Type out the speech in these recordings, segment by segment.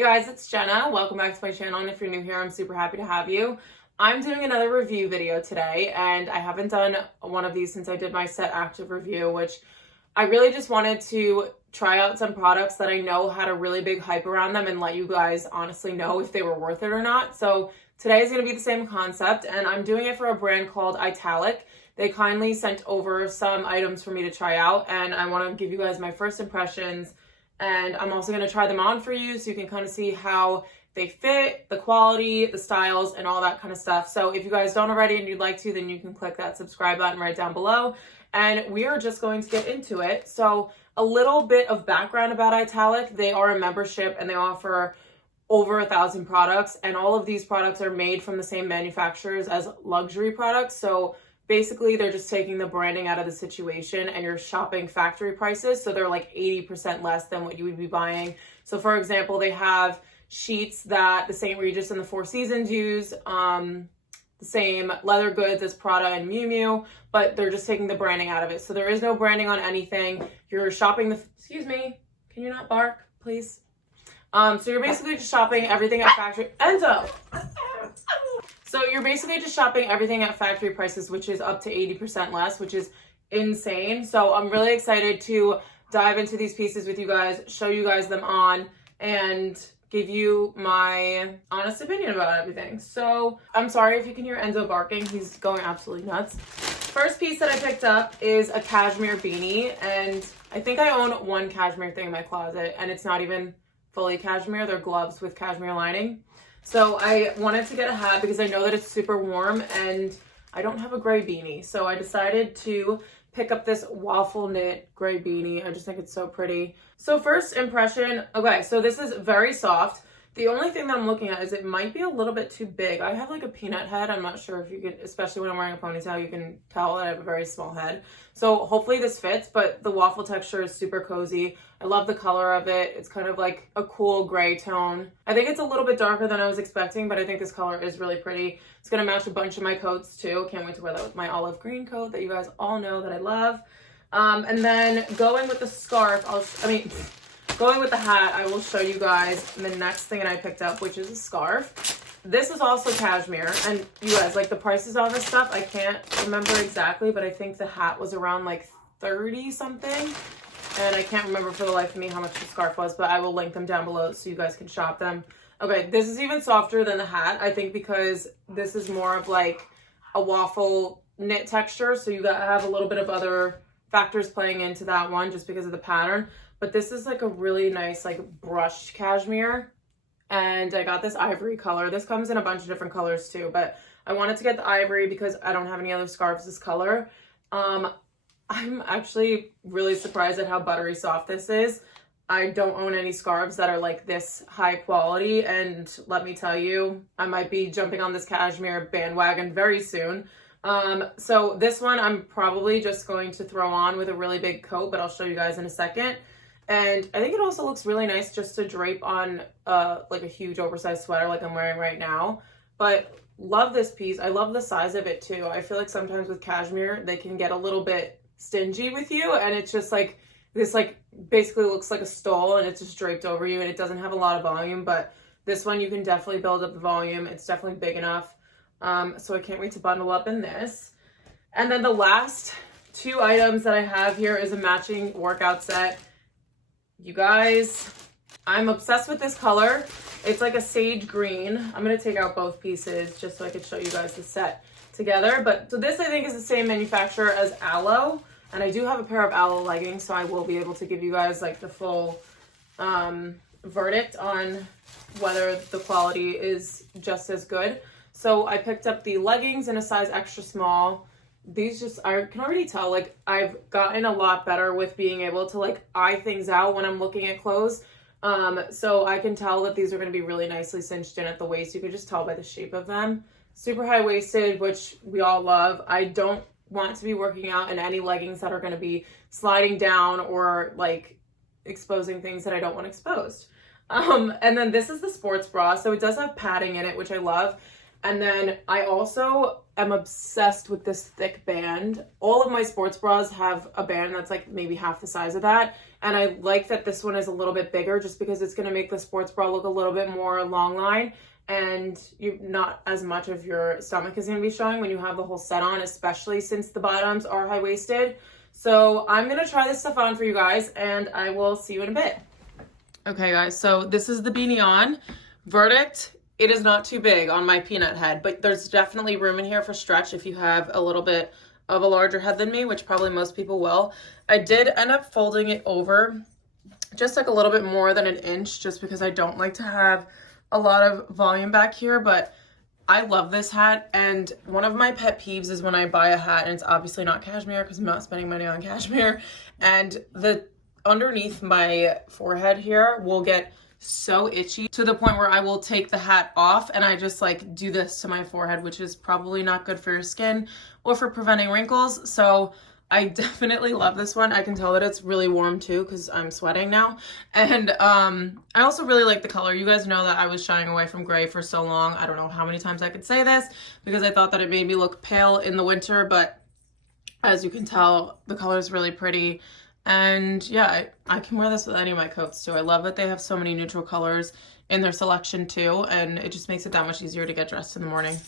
Hey guys, it's Jenna. Welcome back to my channel, and if you're new here, I'm super happy to have you. I'm doing another review video today, and I haven't done one of these since I did my Set Active review, which I really just wanted to try out some products that I know had a really big hype around them and let you guys honestly know if they were worth it or not. So today is going to be the same concept, and I'm doing it for a brand called Italic. They kindly sent over some items for me to try out, and I want to give you guys my first impressions. And I'm also going to try them on for you so you can kind of see how they fit, the quality, the styles, and all that kind of stuff. So if you guys don't already and you'd like to, then you can click that subscribe button right down below. And we are just going to get into it. So a little bit of background about Italic. They are a membership and they offer over 1,000 products. And all of these products are made from the same manufacturers as luxury products. So basically, they're just taking the branding out of the situation and you're shopping factory prices. So they're like 80% less than what you would be buying. So for example, they have sheets that the St. Regis and the Four Seasons use, the same leather goods as Prada and Miu Miu, but they're just taking the branding out of it. So there is no branding on anything. You're shopping excuse me, can you not bark, please? So you're basically just shopping everything at factory. Enzo! So you're basically just shopping everything at factory prices, which is up to 80% less, which is insane. So I'm really excited to dive into these pieces with you guys, show you guys them on, and give you my honest opinion about everything. So I'm sorry if you can hear Enzo barking. He's going absolutely nuts. First piece that I picked up is a cashmere beanie, and I think I own one cashmere thing in my closet, and it's not even fully cashmere. They're gloves with cashmere lining. So I wanted to get a hat because I know that it's super warm and I don't have a gray beanie. So I decided to pick up this waffle knit gray beanie. I just think it's so pretty. So first impression, okay, so this is very soft. The only thing that I'm looking at is it might be a little bit too big. I have like a peanut head. I'm not sure if you could, especially when I'm wearing a ponytail, you can tell that I have a very small head. So hopefully this fits, but the waffle texture is super cozy. I love the color of it. It's kind of like a cool gray tone. I think it's a little bit darker than I was expecting, but I think this color is really pretty. It's gonna match a bunch of my coats too. Can't wait to wear that with my olive green coat that you guys all know that I love. And then going with the scarf, going with the hat, I will show you guys the next thing that I picked up, which is a scarf. This is also cashmere, and you guys, like the prices on this stuff, I can't remember exactly, but I think the hat was around like 30 something, and I can't remember for the life of me how much the scarf was, but I will link them down below so you guys can shop them. Okay, this is even softer than the hat, I think, because this is more of like a waffle knit texture, so you gotta have a little bit of other factors playing into that one just because of the pattern. But this is like a really nice like brushed cashmere, and I got this ivory color. This comes in a bunch of different colors too, but I wanted to get the ivory because I don't have any other scarves this color. I'm actually really surprised at how buttery soft this is. I don't own any scarves that are like this high quality, and let me tell you, I might be jumping on this cashmere bandwagon very soon. So this one I'm probably just going to throw on with a really big coat, but I'll show you guys in a second. And I think it also looks really nice just to drape on like a huge oversized sweater like I'm wearing right now. But love this piece. I love the size of it too. I feel like sometimes with cashmere, they can get a little bit stingy with you, and it's just like, this like basically looks like a stole and it's just draped over you and it doesn't have a lot of volume, but this one you can definitely build up the volume. It's definitely big enough. So I can't wait to bundle up in this. And then the last two items that I have here is a matching workout set. You guys, I'm obsessed with this color. It's like a sage green. I'm going to take out both pieces just so I could show you guys the set together. But so this I think is the same manufacturer as Aloe. And I do have a pair of Aloe leggings, so I will be able to give you guys like the full verdict on whether the quality is just as good. So I picked up the leggings in a size extra small. These just, I can already tell, like I've gotten a lot better with being able to like eye things out when I'm looking at clothes. So I can tell that these are going to be really nicely cinched in at the waist. You can just tell by the shape of them. Super high-waisted, which we all love. I don't want to be working out in any leggings that are going to be sliding down or like exposing things that I don't want exposed. And then this is the sports bra. So it does have padding in it, which I love. And then I also am obsessed with this thick band. All of my sports bras have a band that's like maybe half the size of that. And I like that this one is a little bit bigger just because it's going to make the sports bra look a little bit more long line. And not as much of your stomach is going to be showing when you have the whole set on, especially since the bottoms are high-waisted. So I'm going to try this stuff on for you guys, and I will see you in a bit. Okay, guys, so this is the beanie on. Verdict, it is not too big on my peanut head, but there's definitely room in here for stretch if you have a little bit of a larger head than me, which probably most people will. I did end up folding it over just like a little bit more than an inch, just because I don't like to have a lot of volume back here, but I love this hat. And one of my pet peeves is when I buy a hat and it's obviously not cashmere, because I'm not spending money on cashmere, and the underneath my forehead here will get so itchy to the point where I will take the hat off and I just like do this to my forehead, which is probably not good for your skin or for preventing wrinkles. So I definitely love this one. I can tell that it's really warm too because I'm sweating now. And I also really like the color. You guys know that I was shying away from gray for so long. I don't know how many times I could say this because I thought that it made me look pale in the winter, but as you can tell, the color is really pretty. And yeah, I can wear this with any of my coats too. I love that they have so many neutral colors in their selection too, and it just makes it that much easier to get dressed in the morning.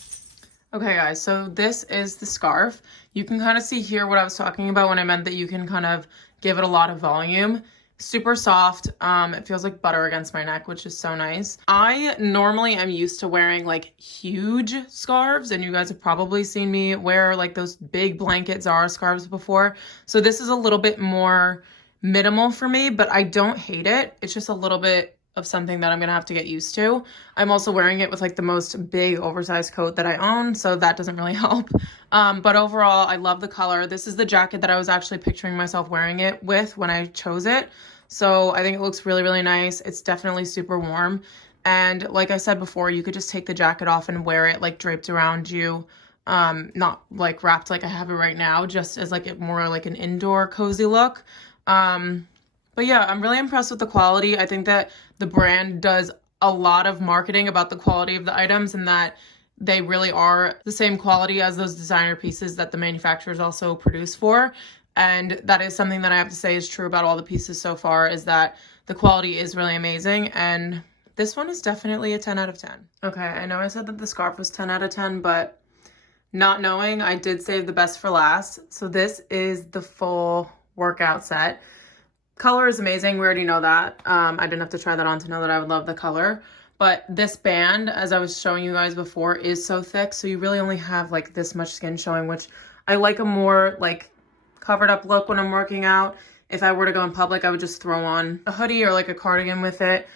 Okay guys, so this is the scarf. You can kind of see here what I was talking about when I meant that you can kind of give it a lot of volume. Super soft. It feels like butter against my neck, which is so nice. I normally am used to wearing like huge scarves, and you guys have probably seen me wear like those big blanket Zara scarves before. So this is a little bit more minimal for me, but I don't hate it. It's just a little bit of something that I'm gonna have to get used to. I'm also wearing it with like the most big oversized coat that I own, so that doesn't really help. But overall, I love the color. This is the jacket that I was actually picturing myself wearing it with when I chose it. So I think it looks really, really nice. It's definitely super warm. And like I said before, you could just take the jacket off and wear it like draped around you. Not like wrapped like I have it right now, just as like more like an indoor cozy look. But yeah, I'm really impressed with the quality. I think that the brand does a lot of marketing about the quality of the items and that they really are the same quality as those designer pieces that the manufacturers also produce for. And that is something that I have to say is true about all the pieces so far, is that the quality is really amazing. And this one is definitely a 10 out of 10. Okay, I know I said that the scarf was 10 out of 10, but not knowing, I did save the best for last. So this is the full workout set. Color is amazing. We already know that. I didn't have to try that on to know that I would love the color. But this band, as I was showing you guys before, is so thick. So you really only have like this much skin showing, which I like a more like covered up look when I'm working out. If I were to go in public, I would just throw on a hoodie or like a cardigan with it.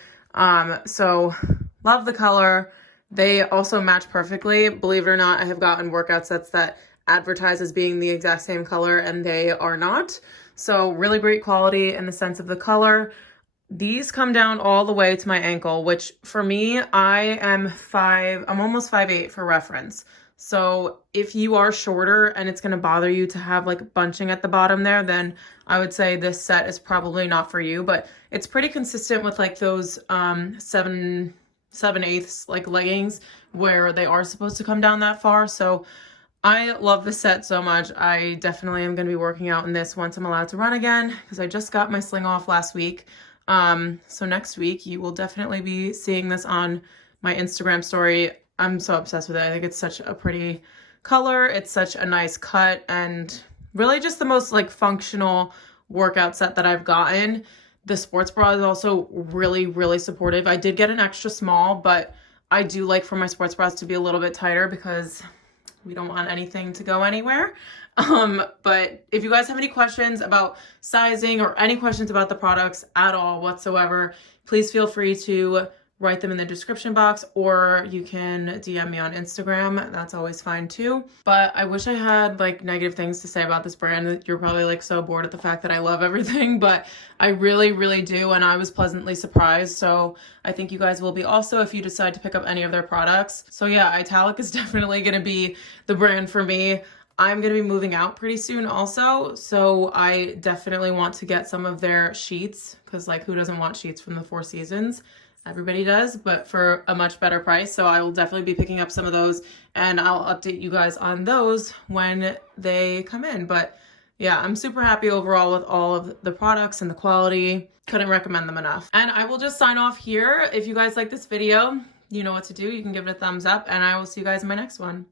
So love the color. They also match perfectly. Believe it or not, I have gotten workout sets that advertise as being the exact same color and they are not. So really great quality in the sense of the color. These come down all the way to my ankle, which for me, I'm almost 5'8" for reference. So if you are shorter and it's going to bother you to have like bunching at the bottom there, then I would say this set is probably not for you, but it's pretty consistent with like those 7/8 like leggings where they are supposed to come down that far. So I love this set so much. I definitely am going to be working out in this once I'm allowed to run again, because I just got my sling off last week. So next week you will definitely be seeing this on my Instagram story. I'm so obsessed with it. I think it's such a pretty color. It's such a nice cut and really just the most like functional workout set that I've gotten. The sports bra is also really, really supportive. I did get an extra small, but I do like for my sports bras to be a little bit tighter because we don't want anything to go anywhere. But if you guys have any questions about sizing or any questions about the products at all whatsoever, please feel free to write them in the description box, or you can DM me on Instagram. That's always fine too. But I wish I had like negative things to say about this brand. You're probably like so bored at the fact that I love everything, but I really, really do. And I was pleasantly surprised. So I think you guys will be also if you decide to pick up any of their products. So yeah, Italic is definitely going to be the brand for me. I'm going to be moving out pretty soon also. So I definitely want to get some of their sheets because like who doesn't want sheets from the Four Seasons? everybody does, but for a much better price. So I will definitely be picking up some of those, and I'll update you guys on those when they come in. But yeah, I'm super happy overall with all of the products and the quality. Couldn't recommend them enough. And I will just sign off here. If you guys like this video, you know what to do. You can give it a thumbs up, and I will see you guys in my next one.